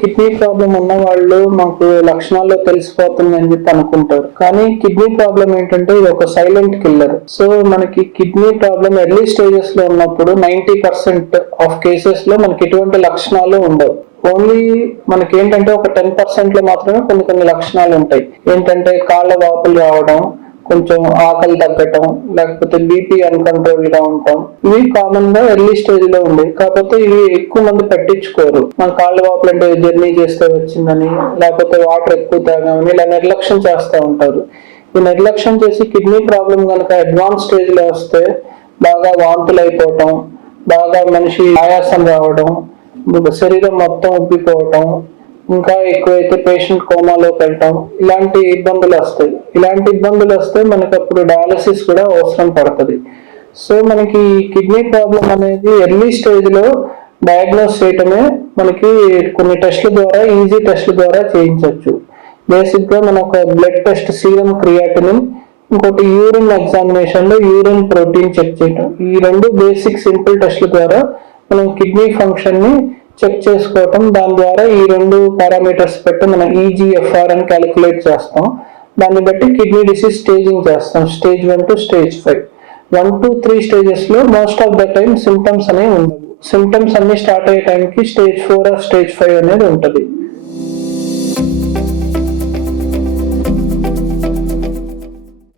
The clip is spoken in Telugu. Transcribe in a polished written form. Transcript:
కిడ్నీ ప్రాబ్లం ఉన్న వాళ్ళు మాకు లక్షణాల్లో తెలిసిపోతుంది అని చెప్పి అనుకుంటారు. కానీ కిడ్నీ ప్రాబ్లం ఏంటంటే ఇది ఒక సైలెంట్ కిల్లర్. సో మనకి కిడ్నీ ప్రాబ్లం ఎర్లీ స్టేజెస్ లో ఉన్నప్పుడు 90% ఆఫ్ కేసెస్ లో మనకి ఎటువంటి లక్షణాలు ఉండవు. ఓన్లీ మనకి ఏంటంటే ఒక 10% లో మాత్రమే కొన్ని లక్షణాలు ఉంటాయి. ఏంటంటే కాళ్ళ వాపులు రావడం, కొంచెం ఆకలి తగ్గటం, లేకపోతే బీపీ అన్కంట్రోల్ గా ఉంటాం. ఇవి కామన్ గా ఎర్లీ స్టేజ్ లో ఉండేవి. కాకపోతే ఇవి ఎక్కువ మంది పట్టించుకోరు. మన కాళ్ళ వాపులు అంటే జర్నీ చేస్తే వచ్చిందని, లేకపోతే వాటర్ ఎక్కువ తాగామని ఇలా నిర్లక్ష్యం చేస్తూ ఉంటారు. ఈ నిర్లక్ష్యం చేసి కిడ్నీ ప్రాబ్లం కనుక అడ్వాన్స్ స్టేజ్ లో వస్తే బాగా వాంతులు అయిపోవటం, బాగా మనిషి ఆయాసం రావడం, శరీరం మొత్తం ఉబ్బిపోవటం, ఇంకా ఎక్కువైతే పేషెంట్ కోమాలోకి వెళ్ళటం, ఇలాంటి ఇబ్బందులు వస్తాయి. ఇలాంటి ఇబ్బందులు వస్తే మనకి అప్పుడు డయాలసిస్ కూడా అవసరం పడుతుంది. సో మనకి కిడ్నీ ప్రాబ్లం అనేది ఎర్లీ స్టేజ్ లో డయాగ్నోస్ చేయటమే మనకి కొన్ని టెస్ట్ల ద్వారా, ఈజీ టెస్ట్ల ద్వారా చేయించవచ్చు. బేసిక్ గా మన ఒక బ్లడ్ టెస్ట్ సీరం క్రియాటినిన్, ఇంకోటి యూరిన్ ఎగ్జామినేషన్ లో యూరిన్ ప్రోటీన్ చెక్ చేయటం. ఈ రెండు బేసిక్ సింపుల్ టెస్ట్ల ద్వారా మనం కిడ్నీ ఫంక్షన్ ని చెక్ చేసుకోవటం. దాని ద్వారా ఈ రెండు పారామీటర్స్ పెట్టి మనం EGFR అని క్యాలిక్యులేట్ చేస్తాం. దాన్ని బట్టి కిడ్నీ డిసీజ్ స్టేజింగ్ చేస్తాం. Stage 1 to stage 5. 1 to 3 stages లో most of the time symptoms అనేవి ఉండవు. సిమ్టమ్స్ అన్ని స్టార్ట్ అయ్యే టైంకి స్టేజ్ 4 or స్టేజ్ 5 అనేది ఉంటుంది.